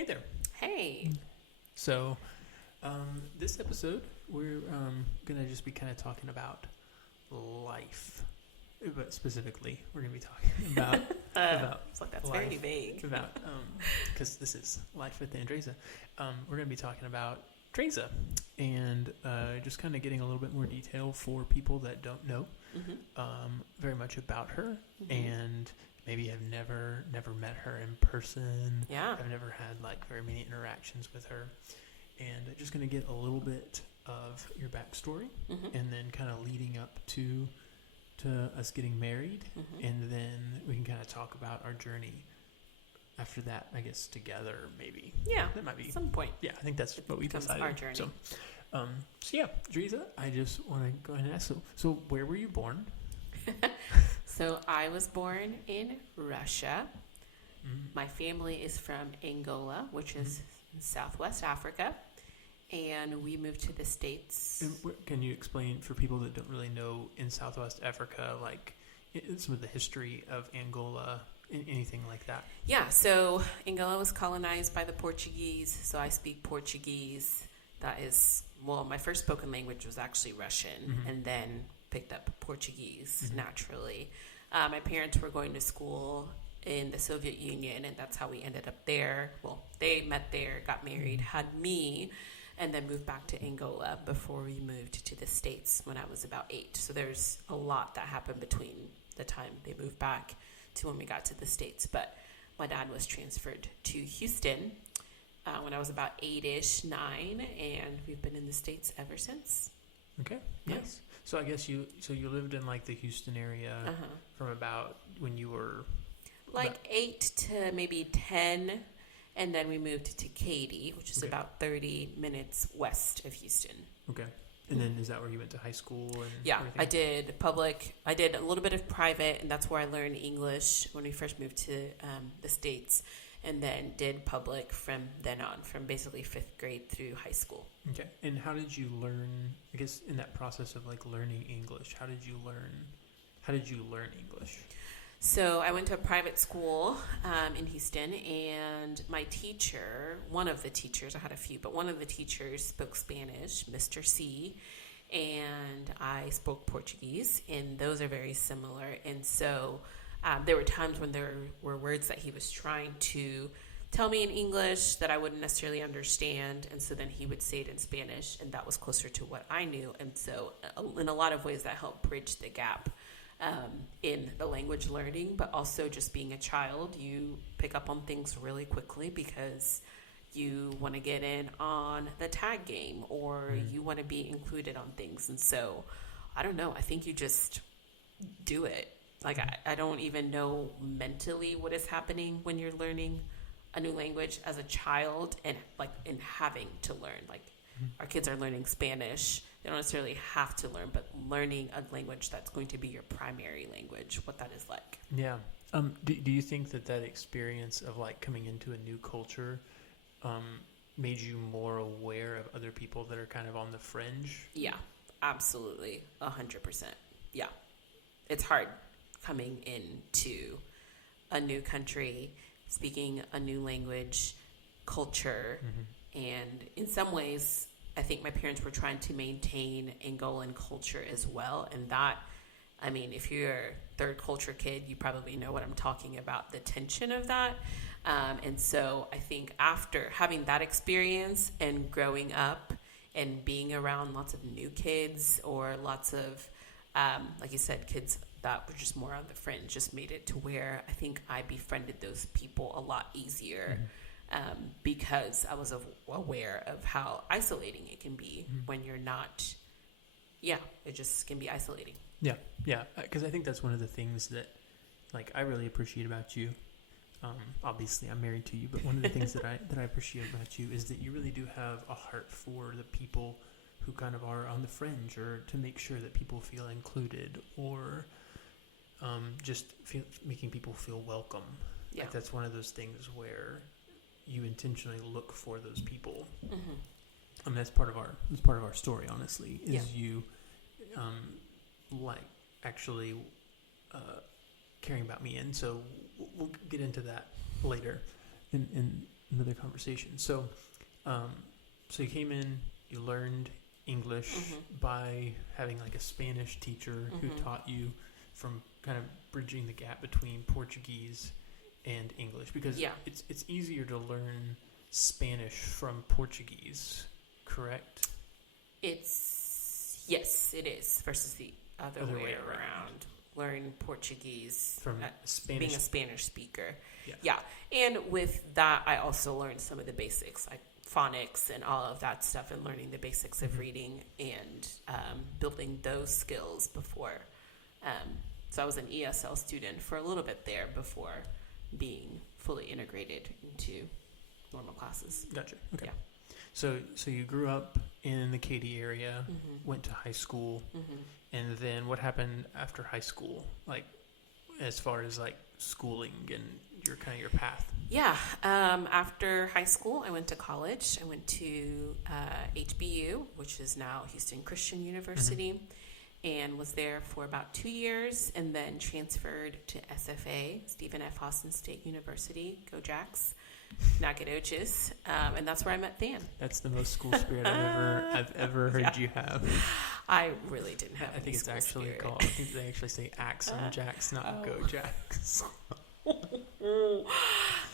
Hey there. Hey. So, this episode, we're going to just be kind of talking about life. But specifically, we're going to be talking about It's like that's life. very vague. Because this is Life with ThanDreza. We're going to be talking about Dreza and just kind of getting a little bit more detail for people that don't know very much about her and maybe have never met her in person. Yeah. I've never had like very many interactions with her. And just going to get a little bit of your backstory and then kind of leading up to us getting married. And then we can kind of talk about our journey after that, I guess, together maybe. Yeah. That might be. At some point. Yeah, I think that's what we decided. Our journey. So yeah, Dreza, I just want to go ahead and ask. So where were you born? So I was born in Russia. My family is from Angola, which is in Southwest Africa. And we moved to the States. And can you explain for people that don't really know in Southwest Africa, like some of the history of Angola, anything like that? Yeah, so Angola was colonized by the Portuguese, so I speak Portuguese. That is, well, my first spoken language was actually Russian, and then picked up Portuguese naturally. My parents were going to school in the Soviet Union, and that's how we ended up there. Well, they met there, got married, had me, and then moved back to Angola before we moved to the States when I was about 8. So there's a lot that happened between the time they moved back to when we got to the States. But my dad was transferred to Houston when I was about 8-ish, 9, and we've been in the States ever since. Okay, yes. So I guess you lived in like the Houston area from about when you were... Like 8 to maybe 10, and then we moved to Katy, which is about 30 minutes west of Houston. Okay. And then is that where you went to high school? And yeah, everything? I did public. I did a little bit of private, and that's where I learned English when we first moved to the States, and then did public from then on, from basically 5th grade through high school. Okay. And how did you learn, I guess, in that process of like learning English, how did you learn English? So I went to a private school in Houston, and my teacher, one of the teachers, I had a few, but one of the teachers spoke Spanish, Mr. C, and I spoke Portuguese, and those are very similar. And so there were times when there were words that he was trying to tell me in English that I wouldn't necessarily understand, and so then he would say it in Spanish, and that was closer to what I knew. And so in a lot of ways that helped bridge the gap in the language learning, but also just being a child, you pick up on things really quickly because you want to get in on the tag game or you want to be included on things. And so, I don't know, I think you just do it. Like, I don't even know mentally what is happening when you're learning a new language as a child and like in having to learn. Like, our kids are learning Spanish. They don't necessarily have to learn, but learning a language that's going to be your primary language, what that is like. Yeah. Do you think that experience of like coming into a new culture made you more aware of other people that are kind of on the fringe? Yeah, absolutely. 100%. Yeah. It's hard coming into a new country, speaking a new language, culture, and in some ways, I think my parents were trying to maintain Angolan culture as well. And that, I mean, if you're a third culture kid, you probably know what I'm talking about, the tension of that. And so I think after having that experience and growing up and being around lots of new kids or lots of, like you said, kids that were just more on the fringe, just made it to where I think I befriended those people a lot easier. Because I was aware of how isolating it can be when you're not, it just can be isolating. Yeah, because I think that's one of the things that, like, I really appreciate about you. Obviously, I'm married to you, but one of the things that I appreciate about you is that you really do have a heart for the people who kind of are on the fringe, or to make sure that people feel included, or just making people feel welcome. Yeah. Like, that's one of those things where you intentionally look for those people. I mean, that's part of our story, honestly, is you like actually caring about me. And so we'll get into that later in another conversation. So, so you came in, you learned English by having like a Spanish teacher who taught you from kind of bridging the gap between Portuguese and English, because it's easier to learn Spanish from Portuguese, correct? Yes, it is, versus the other way around. Learn Portuguese from Spanish, being a Spanish speaker. Yeah. And with that, I also learned some of the basics, like phonics and all of that stuff, and learning the basics of reading and building those skills before. So I was an ESL student for a little bit there before being fully integrated into normal classes. Gotcha. Okay. Yeah. So you grew up in the Katy area, went to high school, and then what happened after high school? Like, as far as like schooling and your path? Yeah. After high school, I went to college. I went to HBU, which is now Houston Christian University, and was there for about 2 years, and then transferred to SFA, Stephen F. Austin State University. Go Jacks. Nacogdoches, and that's where I met Than. That's the most school spirit I've ever heard you have. I really didn't have. I think it's actually spirit. called. I think they actually say Axum Jacks, not Go Jacks.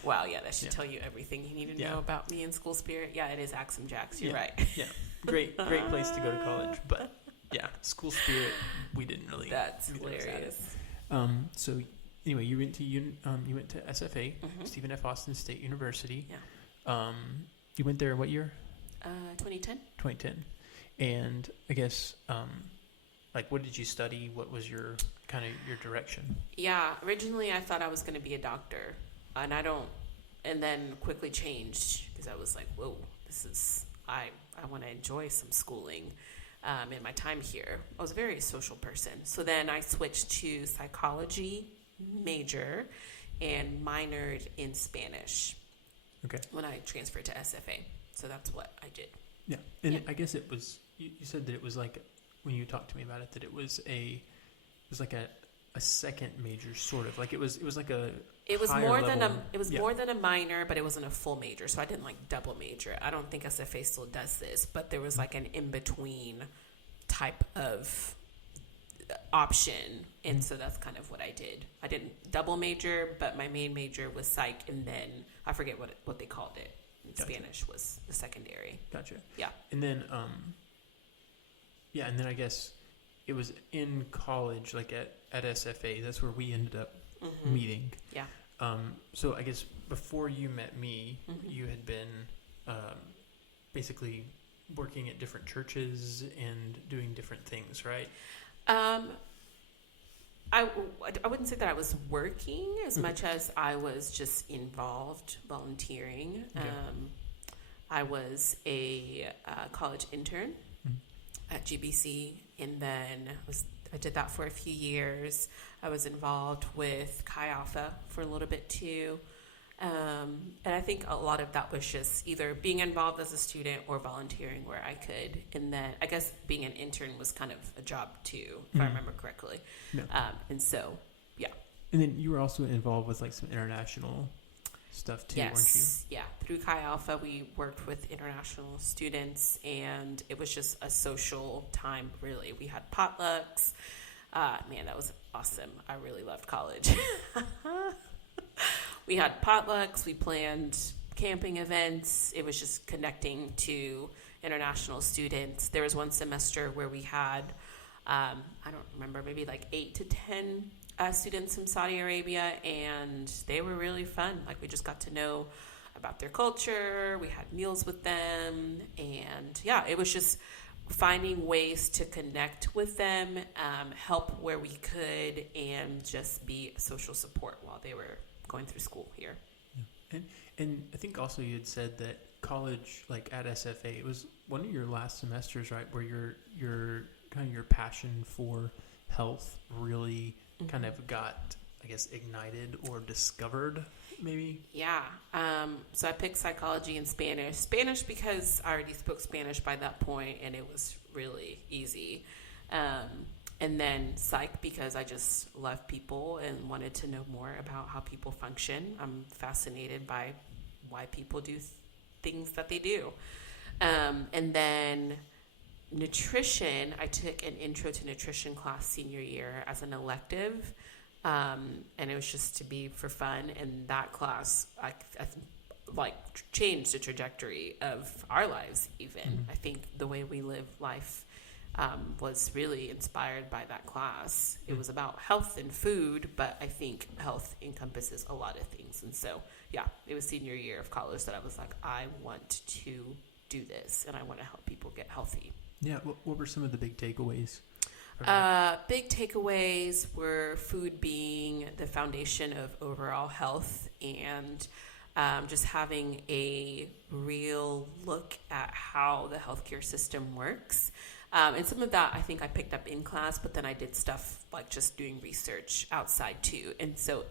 Wow, yeah, that should tell you everything you need to know about me in school spirit. Yeah, it is Axum Jacks. You're right. Yeah, great place to go to college, but yeah, school spirit we didn't really. That's hilarious. So. Anyway, you went to SFA, Stephen F. Austin State University. Yeah. You went there what year? 2010. 2010. And I guess, like, what did you study? What was your direction? Yeah, originally I thought I was going to be a doctor, and then quickly changed because I was like, whoa, I want to enjoy some schooling. In my time here, I was a very social person. So then I switched to psychology major and minored in Spanish. Okay. When I transferred to SFA. So that's what I did. Yeah. And I guess it was, you said that it was like, when you talked to me about it, that it was like a second major, sort of. Like it was like a It was more level. More than a minor, but it wasn't a full major. So I didn't like double major. I don't think SFA still does this, but there was like an in-between type of option, and so that's kind of what I did. I didn't double major, but my main major was psych, and then I forget what they called it. Gotcha. Spanish was the secondary. Gotcha. Yeah. And then and then I guess it was in college, like at SFA. That's where we ended up meeting. Yeah. So I guess before you met me, you had been basically working at different churches and doing different things, right? I wouldn't say that I was working as much as I was just involved, volunteering. Okay. I was a college intern at GBC, and then I did that for a few years. I was involved with Chi Alpha for a little bit too. And I think a lot of that was just either being involved as a student or volunteering where I could. And then I guess being an intern was kind of a job too, if I remember correctly. Yeah. And so, yeah. And then you were also involved with like some international stuff too, weren't you? Yeah. Through Chi Alpha, we worked with international students, and it was just a social time, really. We had potlucks. Man, that was awesome. I really loved college. We had potlucks, we planned camping events. It was just connecting to international students. There was one semester where we had, I don't remember, maybe like 8 to 10 students from Saudi Arabia, and they were really fun. Like, we just got to know about their culture. We had meals with them, and yeah, it was just finding ways to connect with them, help where we could, and just be social support while they were going through school here. Yeah. And I think also you had said that college, like at SFA, it was one of your last semesters, right, where your kind of your passion for health really kind of got, I guess, ignited or discovered, maybe? Yeah. So I picked psychology and Spanish. Spanish because I already spoke Spanish by that point, and it was really easy. And then psych because I just love people and wanted to know more about how people function. I'm fascinated by why people do things that they do. And then nutrition, I took an intro to nutrition class senior year as an elective. And it was just to be for fun. And that class, I changed the trajectory of our lives even. Mm-hmm. I think the way we live life was really inspired by that class. It was about health and food, but I think health encompasses a lot of things. And so, yeah, it was senior year of college that I was like, I want to do this, and I want to help people get healthy. Yeah, what were some of the big takeaways? Big takeaways were food being the foundation of overall health, and just having a real look at how the healthcare system works. And some of that I think I picked up in class, but then I did stuff like just doing research outside too. And so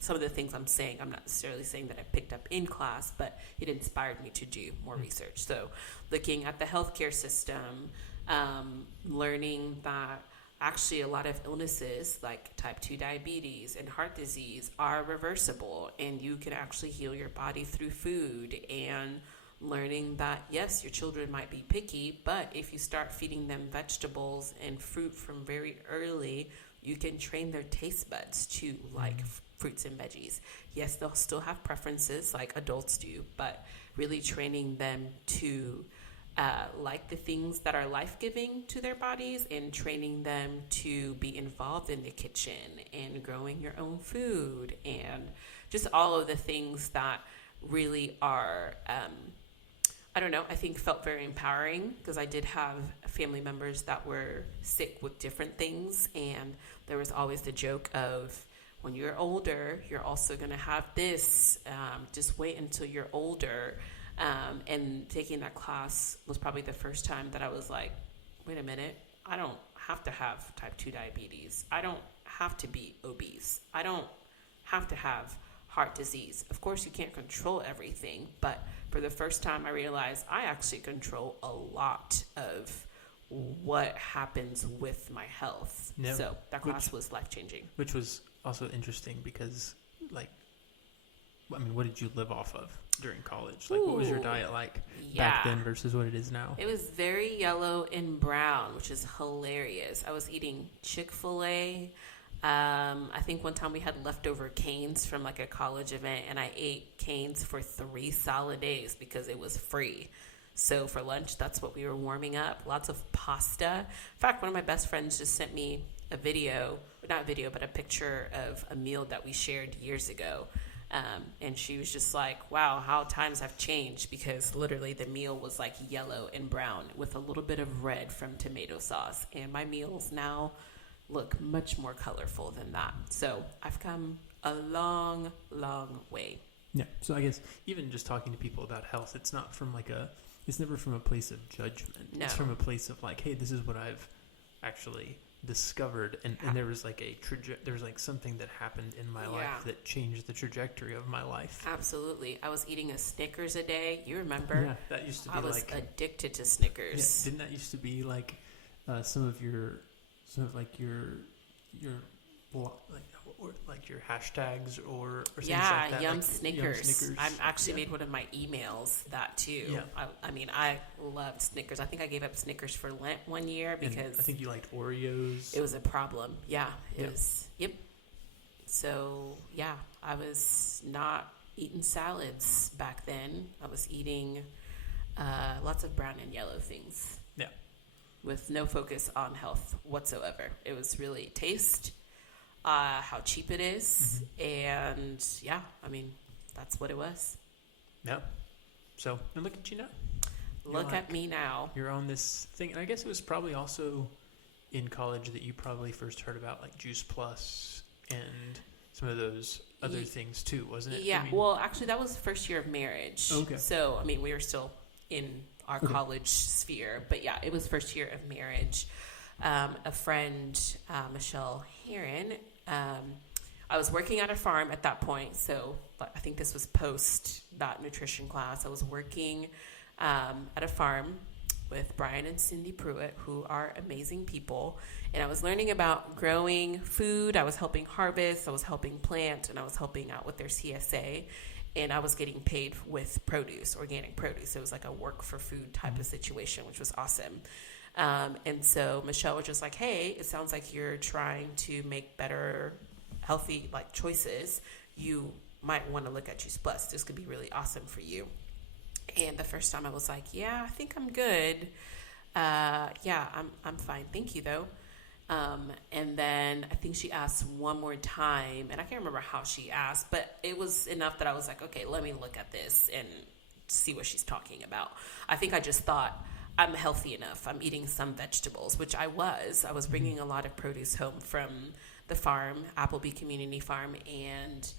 some of the things I'm saying, I'm not necessarily saying that I picked up in class, but it inspired me to do more research. So looking at the healthcare system, learning that actually a lot of illnesses like type 2 diabetes and heart disease are reversible, and you can actually heal your body through food, and learning that yes, your children might be picky, but if you start feeding them vegetables and fruit from very early, you can train their taste buds to like fruits and veggies. Yes, they'll still have preferences like adults do, but really training them to like the things that are life-giving to their bodies, and training them to be involved in the kitchen and growing your own food, and just all of the things that really are, I think felt very empowering, because I did have family members that were sick with different things, and there was always the joke of, when you're older, you're also going to have this, just wait until you're older. And taking that class was probably the first time that I was like, wait a minute, I don't have to have type 2 diabetes. I don't have to be obese. I don't have to have heart disease. Of course, you can't control everything, but for the first time, I realized I actually control a lot of what happens with my health. Yep. So that class was life-changing. Which was also interesting because, what did you live off of during college? What was your diet like back then versus what it is now? It was very yellow and brown, which is hilarious. I was eating Chick-fil-A. I think one time we had leftover canes from a college event, and I ate canes for 3 solid days because it was free. So for lunch, that's what we were warming up. Lots of pasta. In fact, one of my best friends just sent me a picture of a meal that we shared years ago. And she was just like, wow, how times have changed, because literally the meal was yellow and brown with a little bit of red from tomato sauce. And my meals now look much more colorful than that. So I've come a long, long way. Yeah. So I guess even just talking to people about health, it's not from it's never from a place of judgment. No. It's from a place of hey, this is what I've actually discovered, and there was there was something that happened in my life that changed the trajectory of my life. Absolutely. I was eating a Snickers a day. You remember? Yeah, that used to be I was addicted to Snickers. Yeah, didn't that used to be some of your your hashtags or things like that? Yum Snickers. I actually made one of my emails that too. Yeah. I loved Snickers. I think I gave up Snickers for Lent one year because I think you liked Oreos. It was a problem. Yeah, it was. Yep. So yeah, I was not eating salads back then. I was eating lots of brown and yellow things. Yeah. With no focus on health whatsoever. It was really taste. How cheap it is, and that's what it was. Yeah. So, and look at you now. Look at me now. You're on this thing, and I guess it was probably also in college that you probably first heard about Juice Plus and some of those other things too, wasn't it? Yeah. Well, actually, that was the first year of marriage. Okay. So, we were still in our college sphere, but yeah, it was first year of marriage. A friend, Michelle Heron, I was working at a farm at that point, so I think this was post that nutrition class. I was working at a farm with Brian and Cindy Pruitt, who are amazing people, and I was learning about growing food. I was helping harvest, I was helping plant, and I was helping out with their CSA. and I was getting paid with produce, organic produce. It was like a work for food type of situation, which was awesome. And so Michelle was just like, hey, it sounds like you're trying to make better, healthy like choices. You might want to look at Juice Plus. This could be really awesome for you. And the first time I was like, yeah, I think I'm good. Yeah, I'm fine. Thank you though. And then I think she asked one more time, and I can't remember how she asked, but it was enough that I was like, okay, let me look at this and see what she's talking about. I think I just thought, I'm healthy enough. I'm eating some vegetables, which I was. I was bringing a lot of produce home from the farm, Appleby Community Farm, and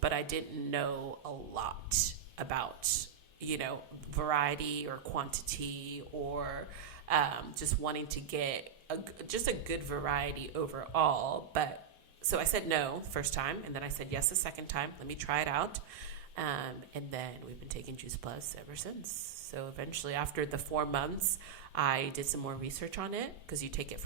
but I didn't know a lot about, variety or quantity or just wanting to get just a good variety overall. But so I said no first time, and then I said yes the second time. Let me try it out. And then we've been taking Juice Plus ever since. So eventually, after the 4 months, I did some more research on it, because you take it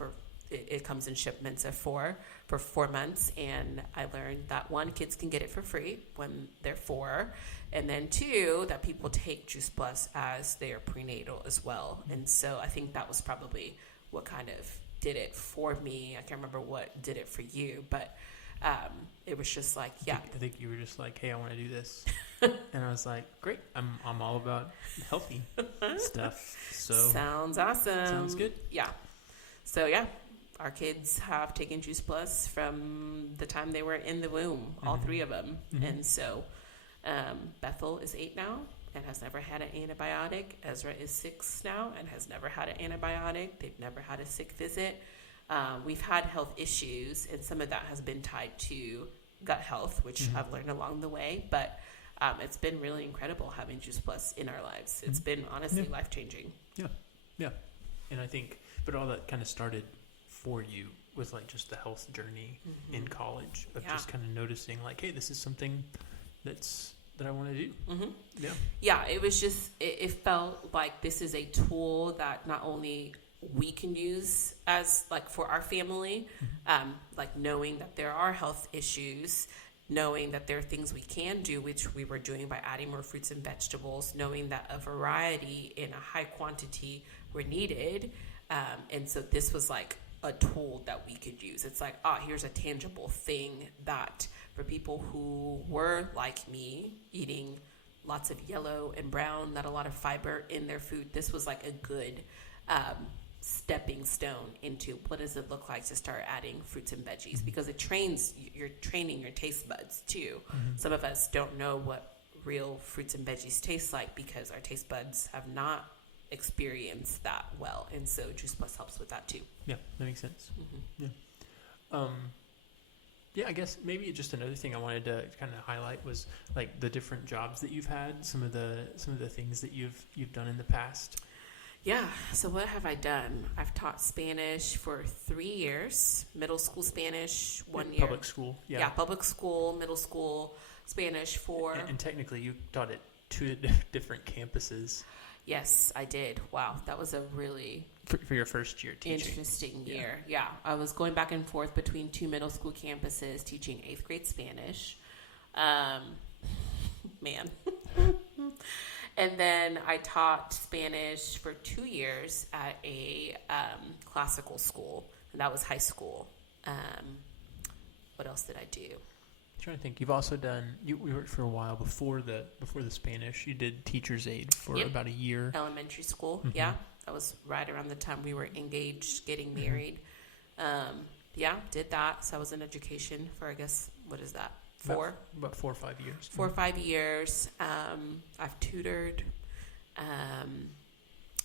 it comes in shipments of for 4 months. And I learned that 1, kids can get it for free when they're 4. And then 2, that people take Juice Plus as their prenatal as well. And so I think that was probably what kind of did it for me. I can't remember what did it for you, but it was just like, yeah. I think you were just like, hey, I want to do this. And I was like, great. I'm all about healthy stuff. So sounds awesome. Sounds good. Yeah. So yeah, our kids have taken Juice Plus from the time they were in the womb, all 3 of them. And so Bethel is 8 now and has never had an antibiotic. Ezra is 6 now and has never had an antibiotic. They've never had a sick visit. We've had health issues, and some of that has been tied to gut health, which I've learned along the way. But it's been really incredible having Juice Plus in our lives. It's been honestly life-changing. Yeah. And I think, but all that kind of started for you with like just the health journey in college of just kind of noticing like, hey, this is something that I want to do. Yeah, it was just, it felt like this is a tool that not only we can use as like for our family, like knowing that there are health issues, knowing that there are things we can do, which we were doing by adding more fruits and vegetables, knowing that a variety in a high quantity were needed. And so this was like a tool that we could use. It's like, here's a tangible thing that for people who were like me, eating lots of yellow and brown, not a lot of fiber in their food, this was like a good stepping stone into what does it look like to start adding fruits and veggies, because you're training your taste buds too. Some of us don't know what real fruits and veggies taste like because our taste buds have not experienced that well, and so Juice Plus helps with that too. Yeah, that makes sense. Yeah, I guess maybe just another thing I wanted to kind of highlight was like the different jobs that you've had, some of the things that you've done in the past. Yeah, so what have I done? I've taught Spanish for 3 years, middle school Spanish 1 year. Public school, yeah. Public school, middle school Spanish for... And technically you taught at 2 different campuses. Yes, I did. Wow, that was a really... For your first year teaching. Interesting year, yeah. I was going back and forth between 2 middle school campuses teaching 8th grade Spanish. Man. And then I taught Spanish for 2 years at a classical school, and that was high school. What else did I do? I'm trying to think. You've also done. We worked for a while before the Spanish. You did teacher's aide for about a year. Elementary school. Yeah, that was right around the time we were engaged, getting married. Did that. So I was in education for, I guess, what is that? About 4 or 5 years. 4 or 5 years. I've tutored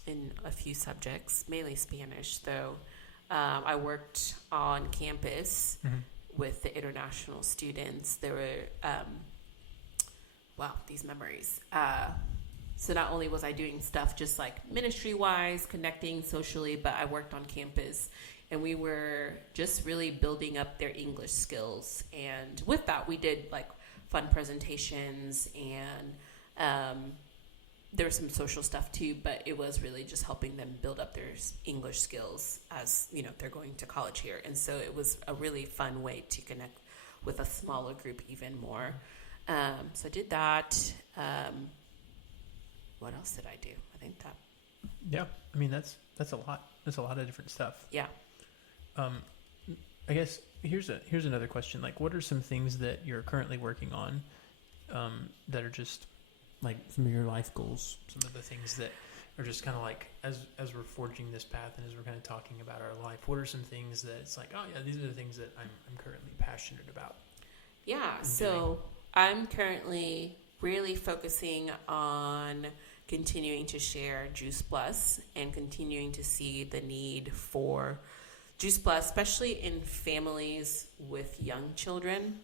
in a few subjects, mainly Spanish, though. I worked on campus with the international students. There were, these memories. So not only was I doing stuff just like ministry-wise, connecting socially, but I worked on campus. And we were just really building up their English skills. And with that, we did like fun presentations, and there was some social stuff too, but it was really just helping them build up their English skills as, they're going to college here. And so it was a really fun way to connect with a smaller group even more. So I did that. What else did I do? I think that. Yeah, I mean that's a lot. That's a lot of different stuff. Yeah. I guess here's another question. Like, what are some things that you're currently working on that are just like some of your life goals? Some of the things that are just kind of like as we're forging this path and as we're kind of talking about our life. What are some things that it's like, oh yeah, these are the things that I'm currently passionate about? Yeah. So I'm currently really focusing on continuing to share Juice Plus and continuing to see the need for Juice Plus, especially in families with young children.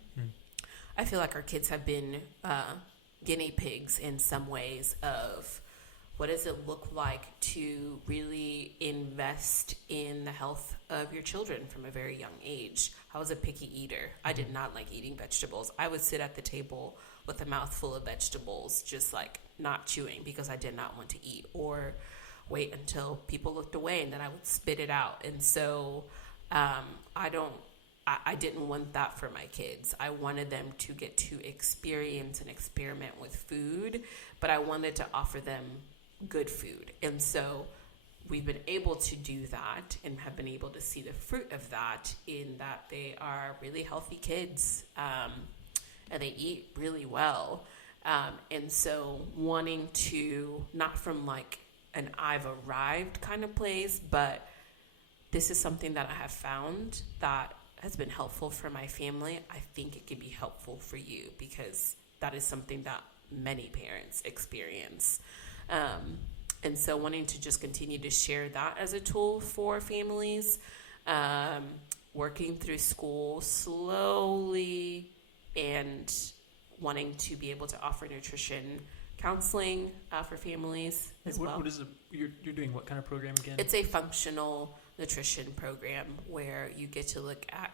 I feel like our kids have been guinea pigs in some ways of what does it look like to really invest in the health of your children from a very young age. I was a picky eater. I did not like eating vegetables. I would sit at the table with a mouthful of vegetables, just like not chewing because I did not want to eat, or wait until people looked away and then I would spit it out. And so I didn't want that for my kids. I wanted them to get to experience and experiment with food, but I wanted to offer them good food. And so we've been able to do that and have been able to see the fruit of that in that they are really healthy kids, and they eat really well. And so wanting to, not from like an I've arrived kind of place, but this is something that I have found that has been helpful for my family. I think it could be helpful for you because that is something that many parents experience. And so wanting to just continue to share that as a tool for families, working through school slowly and wanting to be able to offer nutrition counseling for families as well. What is you're doing what kind of program again? It's a functional nutrition program where you get to look at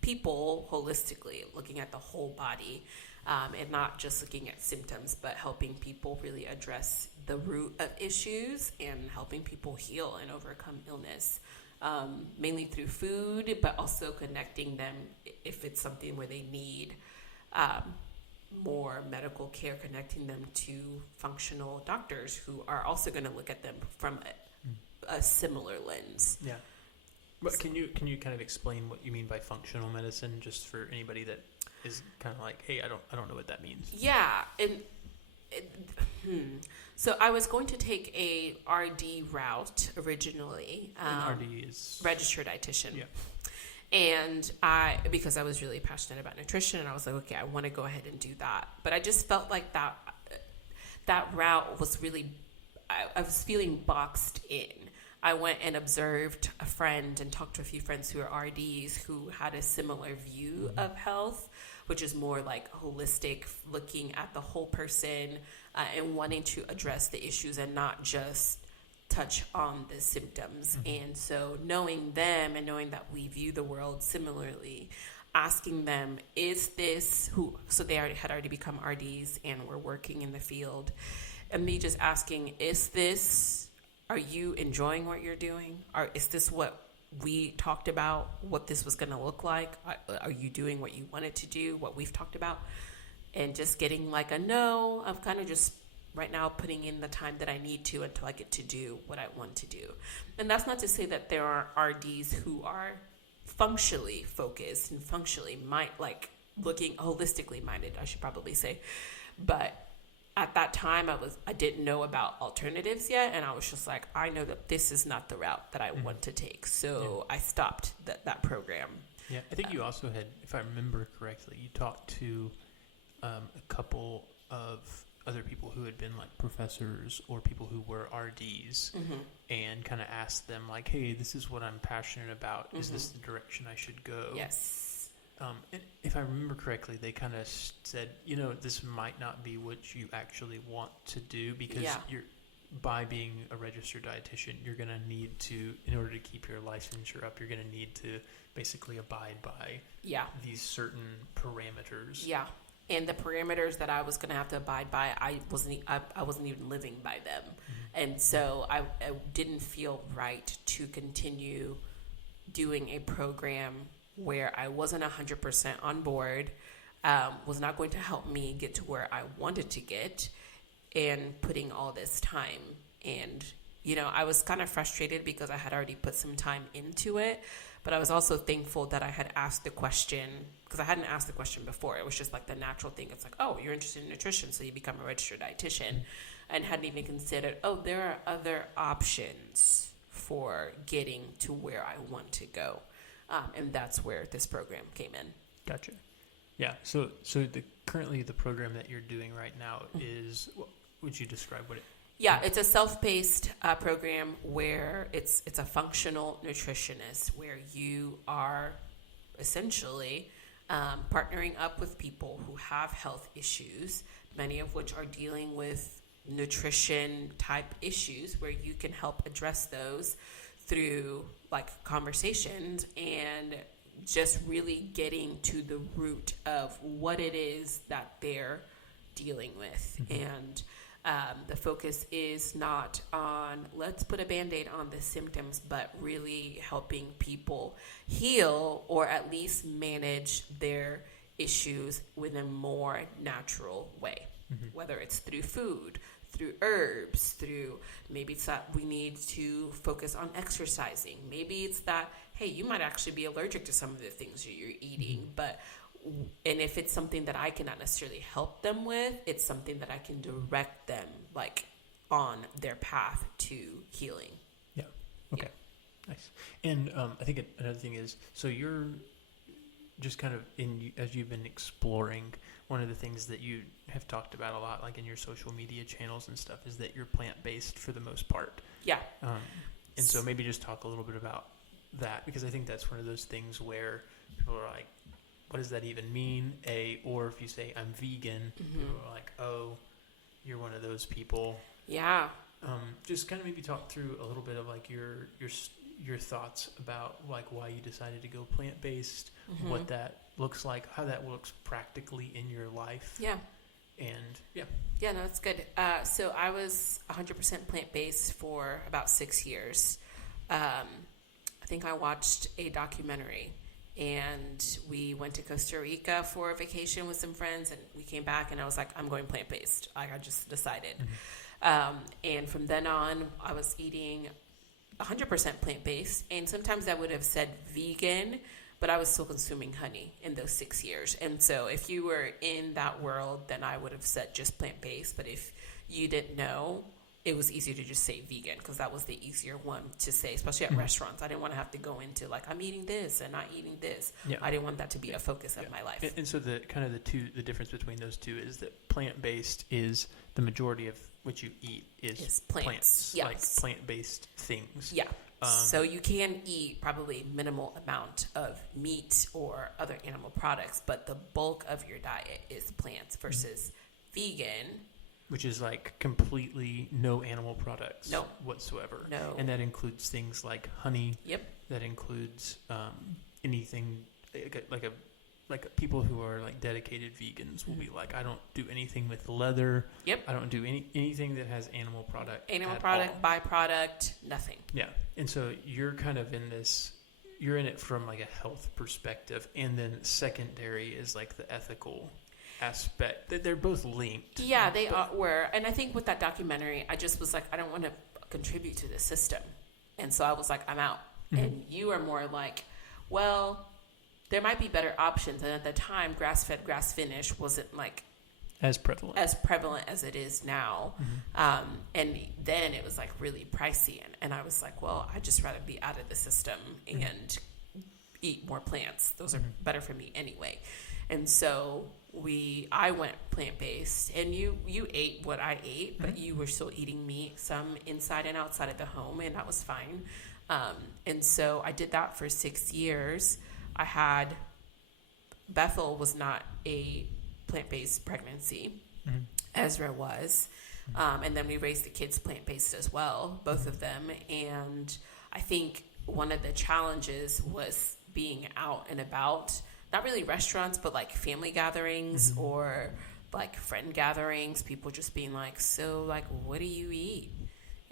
people holistically, looking at the whole body, and not just looking at symptoms, but helping people really address the root of issues and helping people heal and overcome illness, mainly through food, but also connecting them if it's something where they need more medical care, connecting them to functional doctors who are also going to look at them from a similar lens. Yeah. But can you kind of explain what you mean by functional medicine, just for anybody that is kind of like, hey, I don't know what that means? Yeah, so I was going to take a RD route originally. And RD is registered dietitian. Yeah. And because I was really passionate about nutrition, and I was like, okay, I want to go ahead and do that. But I just felt like that route was really, I was feeling boxed in. I went and observed a friend and talked to a few friends who are RDs who had a similar view of health, which is more like holistic, looking at the whole person and wanting to address the issues and not just touch on the symptoms. And so knowing them and knowing that we view the world similarly, asking them, is this so they had already become RDs and were working in the field, and me just asking, are you enjoying what you're doing? Is this what we talked about, what this was going to look like? Are you doing what you wanted to do, what we've talked about? And just getting like a no, I'm kind of just right now putting in the time that I need to until I get to do what I want to do. And that's not to say that there are RDs who are functionally focused and functionally looking holistically minded, I should probably say. But at that time, I didn't know about alternatives yet, and I was just like, I know that this is not the route that I want to take. So I stopped that program. Yeah, I think you also had, if I remember correctly, you talked to a couple of other people who had been like professors or people who were RDs, and kind of asked them like, hey, this is what I'm passionate about. Is this the direction I should go? Yes. And if I remember correctly, they kind of said, this might not be what you actually want to do, because by being a registered dietitian, you're going to need to, in order to keep your licensure up, you're going to need to basically abide by these certain parameters. Yeah. And the parameters that I was going to have to abide by, I wasn't even living by them. And so I didn't feel right to continue doing a program where I wasn't 100% on board, was not going to help me get to where I wanted to get, and putting all this time. And, I was kind of frustrated because I had already put some time into it, but I was also thankful that I had asked the question, because I hadn't asked the question before. It was just like the natural thing. It's like, oh, you're interested in nutrition, so you become a registered dietitian, and hadn't even considered, oh, there are other options for getting to where I want to go. And that's where this program came in. Gotcha. Yeah. So currently the program that you're doing right now is, would you describe what it? Yeah, it's a self-paced program where it's a functional nutritionist, where you are essentially partnering up with people who have health issues, many of which are dealing with nutrition type issues, where you can help address those through like conversations and just really getting to the root of what it is that they're dealing with. And the focus is not on let's put a Band-Aid on the symptoms, but really helping people heal or at least manage their issues in a more natural way, whether it's through food, through herbs, through maybe it's that we need to focus on exercising. Maybe it's that, hey, you might actually be allergic to some of the things that you're eating, and if it's something that I cannot necessarily help them with, it's something that I can direct them like on their path to healing. Yeah. Okay. Yeah. Nice. And I think another thing is, so you're just kind of as you've been exploring, one of the things that you have talked about a lot, like in your social media channels and stuff, is that you're plant-based for the most part. Yeah. And so maybe just talk a little bit about that, because I think that's one of those things where people are like, what does that even mean? Or if you say I'm vegan, people are like, oh, you're one of those people. Yeah. Just kind of maybe talk through a little bit of like your thoughts about like why you decided to go plant-based, what that looks like, how that looks practically in your life. Yeah. And yeah. Yeah, no, that's good. So I was 100% plant-based for about 6 years. I think I watched a documentary, and we went to Costa Rica for a vacation with some friends, and we came back and I was like, I'm going plant-based. I just decided. And from then on, I was eating 100% plant-based, and sometimes I would have said vegan, but I was still consuming honey in those 6 years. And so if you were in that world, then I would have said just plant-based. But if you didn't know, it was easier to just say vegan, because that was the easier one to say, especially at restaurants. I didn't want to have to go into like, I'm eating this and not eating this. Yeah. I didn't want that to be a focus of my life. And so the difference between those two is that plant-based is the majority of what you eat is plants. Yes. Like plant-based things. Yeah. So you can eat probably minimal amount of meat or other animal products, but the bulk of your diet is plants versus vegan. Which is like completely no animal products whatsoever. No. And that includes things like honey. Yep. That includes anything like people who are like dedicated vegans will be like, I don't do anything with leather. Yep. I don't do anything that has animal product. Byproduct, nothing. Yeah. And so you're kind of you're in it from like a health perspective, and then secondary is like the ethical aspect. They're both linked. Yeah, they were. And I think with that documentary, I just was like, I don't want to contribute to the system. And so I was like, I'm out. And you are more like, well, there might be better options. And at the time, grass-fed, grass-finished wasn't like as prevalent as it is now. And then it was like really pricey. And I was like, well, I'd just rather be out of the system and eat more plants. Those are better for me anyway. And so I went plant-based, and you ate what I ate, but you were still eating meat, some inside and outside of the home, and that was fine. And so I did that for 6 years. Bethel was not a plant-based pregnancy. Ezra was. And then we raised the kids plant-based as well, both of them. And I think one of the challenges was being out and about, not really restaurants, but like family gatherings or like friend gatherings, people just being like, so like, what do you eat?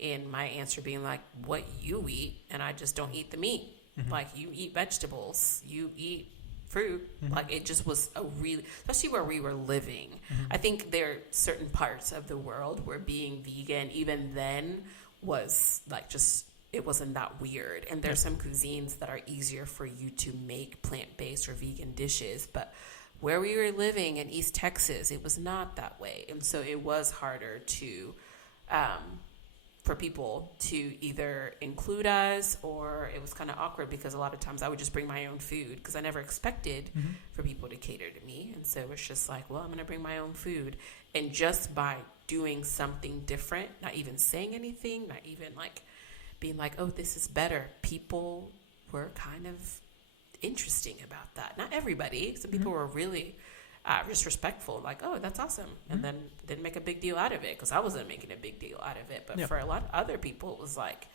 And my answer being like, what you eat, and I just don't eat the meat. Like, you eat vegetables, you eat fruit. Like, it just was a really, especially where we were living. I think there are certain parts of the world where being vegan, even then, was like just, it wasn't that weird. And there's some cuisines that are easier for you to make plant-based or vegan dishes, but where we were living in East Texas, it was not that way. And so it was harder to, for people to either include us, or it was kind of awkward because a lot of times I would just bring my own food because I never expected for people to cater to me. And so it was just like, well, I'm going to bring my own food. And just by doing something different, not even saying anything, not even like being like, oh, this is better, people were kind of interesting about that. Not everybody. Some people were really just respectful, like, oh, that's awesome, and then didn't make a big deal out of it because I wasn't making a big deal out of it. But for a lot of other people, it was like,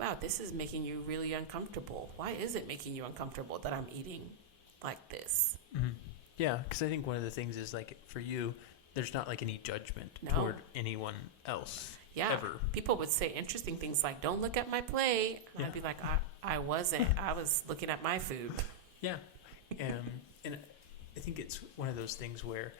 wow, this is making you really uncomfortable. Why is it making you uncomfortable that I'm eating like this? Yeah, because I think one of the things is, like, for you, there's not like any judgment toward anyone else. Yeah, ever. People would say interesting things like, don't look at my plate. And I'd be like, I wasn't. I was looking at my food. Yeah. And I think it's one of those things where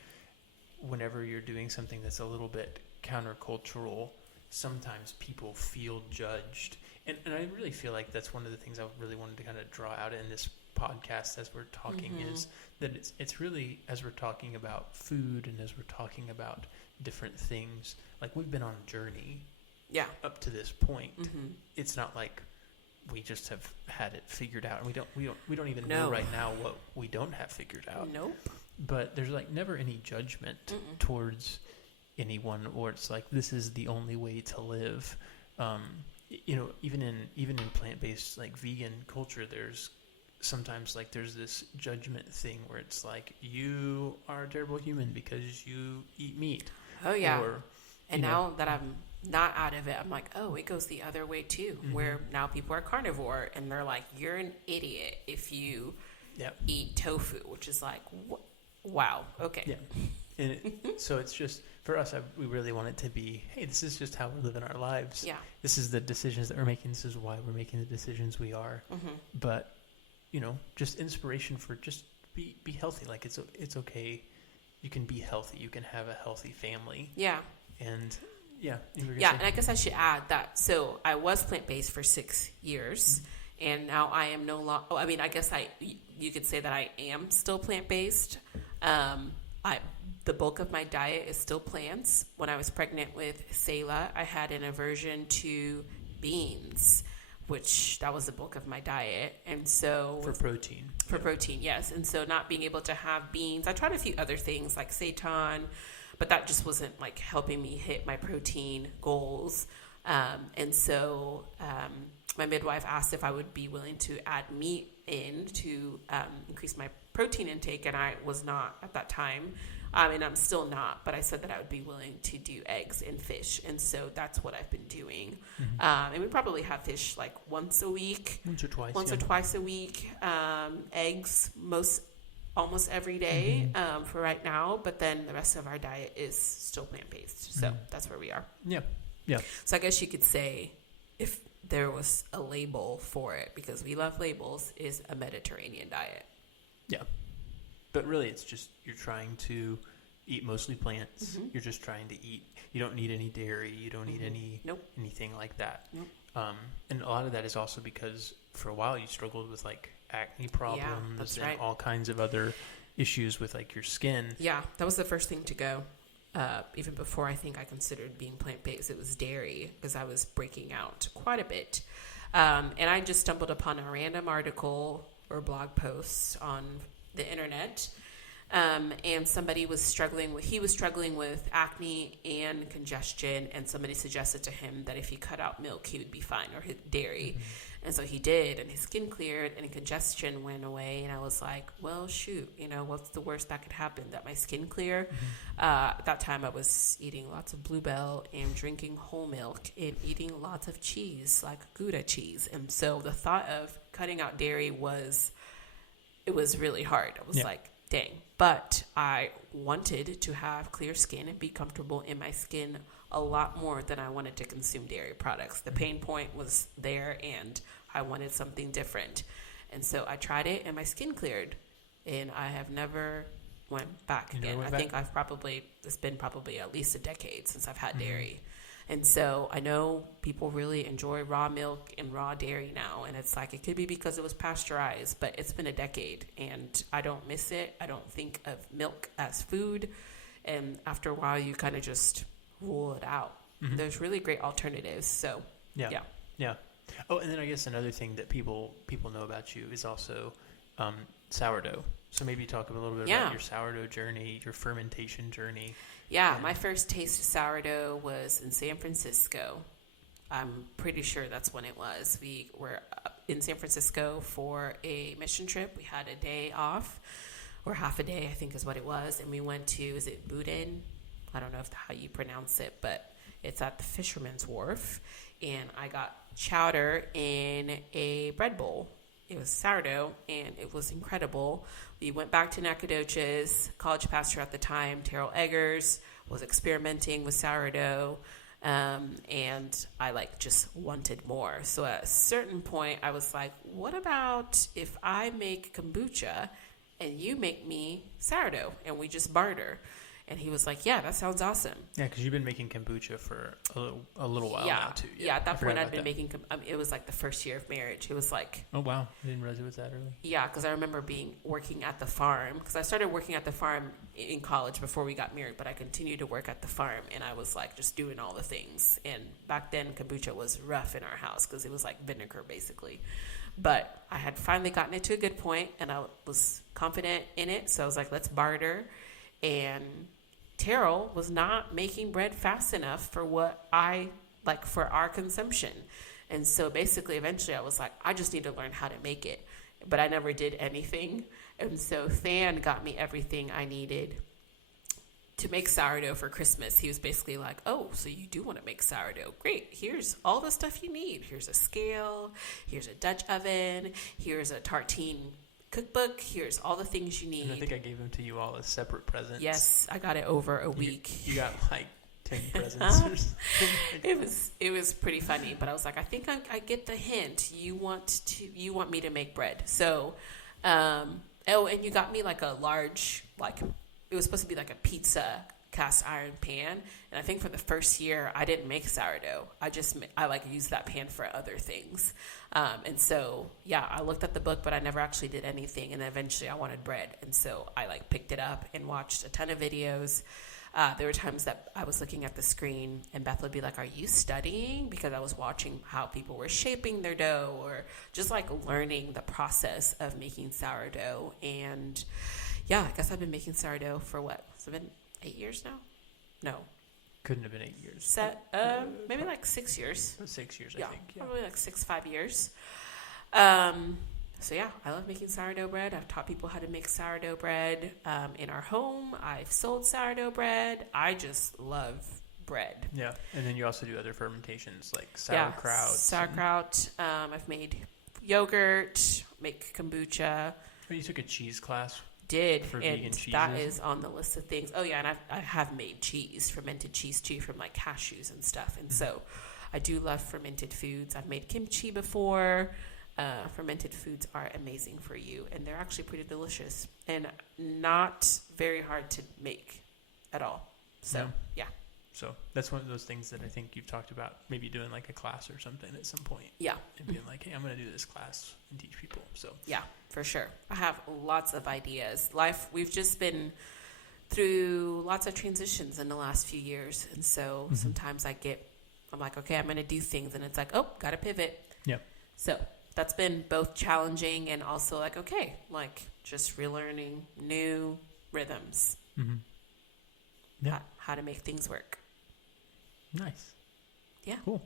whenever you're doing something that's a little bit countercultural, sometimes people feel judged. And I really feel like that's one of the things I really wanted to kind of draw out in this podcast as we're talking is that it's really, as we're talking about food and as we're talking about different things, like, we've been on a journey up to this point. It's not like we just have had it figured out, and we don't even know right now what we don't have figured out. Nope. But there's like never any judgment towards anyone, or it's like this is the only way to live. You know, even in plant-based, like, vegan culture, there's sometimes like there's this judgment thing where it's like, you are a terrible human because you eat meat. Oh yeah. And now that I'm not out of it, I'm like, oh, it goes the other way too, where now people are carnivore and they're like, you're an idiot if you eat tofu, which is like, wow, okay. Yeah. And so it's just, for us, we really want it to be, hey, this is just how we're living our lives. Yeah. This is the decisions that we're making. This is why we're making the decisions we are. But, you know, just inspiration for just be healthy. Like, it's okay. You can be healthy. You can have a healthy family. Yeah. And and I guess I should add that. So I was plant-based for 6 years, and now I am no longer. I mean, I guess you could say that I am still plant-based. The bulk of my diet is still plants. When I was pregnant with Selah, I had an aversion to beans, which that was the bulk of my diet. And so for protein. Protein, yes. And so not being able to have beans, I tried a few other things like seitan, but that just wasn't like helping me hit my protein goals. And so my midwife asked if I would be willing to add meat in to increase my protein intake, and I was not at that time. And I'm still not, but I said that I would be willing to do eggs and fish. And so that's what I've been doing. And we probably have fish like once a week. Once or twice a week. Eggs almost every day for right now. But then the rest of our diet is still plant-based. So that's where we are. Yeah. Yeah. So I guess you could say, if there was a label for it, because we love labels, is a Mediterranean diet. Yeah. But really, it's just you're trying to eat mostly plants. You're just trying to eat. You don't need any dairy. You don't need anything like that. And a lot of that is also because for a while you struggled with like acne problems and all kinds of other issues with like your skin. Yeah, that was the first thing to go. Even before I think I considered being plant-based, it was dairy because I was breaking out quite a bit. And I just stumbled upon a random article or blog post on the internet, and somebody was struggling with acne and congestion, and somebody suggested to him that if he cut out milk he would be fine, or his dairy. And so he did, and his skin cleared and congestion went away. And I was like, well, shoot, what's the worst that could happen, that my skin clear? At that time I was eating lots of Bluebell and drinking whole milk and eating lots of cheese, like Gouda cheese. And so the thought of cutting out dairy was really hard. I was like, dang. But I wanted to have clear skin and be comfortable in my skin a lot more than I wanted to consume dairy products. The pain point was there, and I wanted something different. And so I tried it, and my skin cleared. and I have never went back again. I think it's been probably at least a decade since I've had dairy. And so I know people really enjoy raw milk and raw dairy now. And it's like, it could be because it was pasteurized, but it's been a decade and I don't miss it. I don't think of milk as food. And after a while, you kind of just rule it out. There's really great alternatives. So, yeah. Oh, and then I guess another thing that people know about you is also sourdough. So maybe talk a little bit about your sourdough journey, your fermentation journey. Yeah, my first taste of sourdough was in San Francisco. I'm pretty sure that's when it was. We were in San Francisco for a mission trip. We had a day off, or half a day, I think is what it was. And we went to, is it Boudin? I don't know how you pronounce it, but it's at the Fisherman's Wharf. And I got chowder in a bread bowl. It was sourdough, and it was incredible. We went back to Nacogdoches. College pastor at the time, Terrell Eggers, was experimenting with sourdough, and I just wanted more. So at a certain point, I was like, what about if I make kombucha and you make me sourdough, and we just barter? And he was like, yeah, that sounds awesome. Yeah, because you've been making kombucha for a little while now, too. Yeah, at that point, I'd been making it was like the first year of marriage. It was like... Oh, wow. I didn't realize it was that early. Yeah, because I remember working at the farm. Because I started working at the farm in college before we got married, but I continued to work at the farm, and I was like just doing all the things. And back then, kombucha was rough in our house because it was like vinegar, basically. But I had finally gotten it to a good point, and I was confident in it. So I was like, let's barter. And Terrell was not making bread fast enough for what I like for our consumption. And so basically, eventually I was like, I just need to learn how to make it. But I never did anything. And so Than got me everything I needed to make sourdough for Christmas. He was basically like, oh, so you do want to make sourdough? Great. Here's all the stuff you need. Here's a scale. Here's a Dutch oven. Here's a tartine cookbook. Here's all the things you need. And I think I gave them to you all as separate presents. Yes, I got it over a week. You got like 10 presents or something. It was pretty funny, but I was like, I think I get the hint. You want me to make bread. So, and you got me like a large, it was supposed to be like a pizza cast iron pan, and I think for the first year I didn't make sourdough. I used that pan for other things, and so I looked at the book, but I never actually did anything. And then eventually I wanted bread, and so I picked it up and watched a ton of videos. There were times that I was looking at the screen and Beth would be like, are you studying? Because I was watching how people were shaping their dough, or just learning the process of making sourdough. And I guess I've been making sourdough for what? Has it been 8 years now? No. Couldn't have been 8 years. Maybe 6 years. 6 years, I think. Yeah. Probably 5 years. So I love making sourdough bread. I've taught people how to make sourdough bread in our home. I've sold sourdough bread. I just love bread. Yeah, and then you also do other fermentations like sauerkraut. Sauerkraut. I've made yogurt, make kombucha. Oh, you took a cheese class. Did, for and vegan cheeses. That is on the list of things. Oh yeah, and I have made cheese, fermented cheese too, from cashews and stuff. And so I do love fermented foods. I've made kimchi before. Fermented foods are amazing for you, and they're actually pretty delicious and not very hard to make at all. So yeah. So that's one of those things that I think you've talked about, maybe doing a class or something at some point. Yeah. And being like, hey, I'm going to do this class and teach people. So yeah, for sure. I have lots of ideas. We've just been through lots of transitions in the last few years. And so sometimes I'm like, okay, I'm going to do things. And it's like, oh, got to pivot. Yeah. So that's been both challenging and also okay, just relearning new rhythms. Mm-hmm. Yeah. How to make things work. Nice. Yeah. Cool.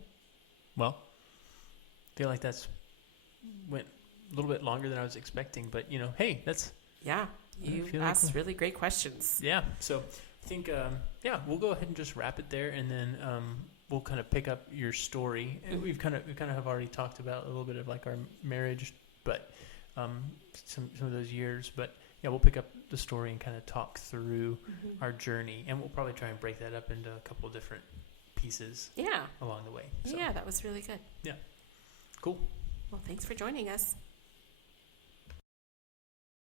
Well, I feel like that's went a little bit longer than I was expecting, but hey, that's... Yeah. You asked really great questions. Yeah. So I think, we'll go ahead and just wrap it there, and then we'll kind of pick up your story. And we kind of have already talked about a little bit of our marriage, but some of those years, but yeah, we'll pick up the story and kind of talk through our journey, and we'll probably try and break that up into a couple of different pieces along the way. So. Yeah, that was really good. Yeah. Cool. Well, thanks for joining us.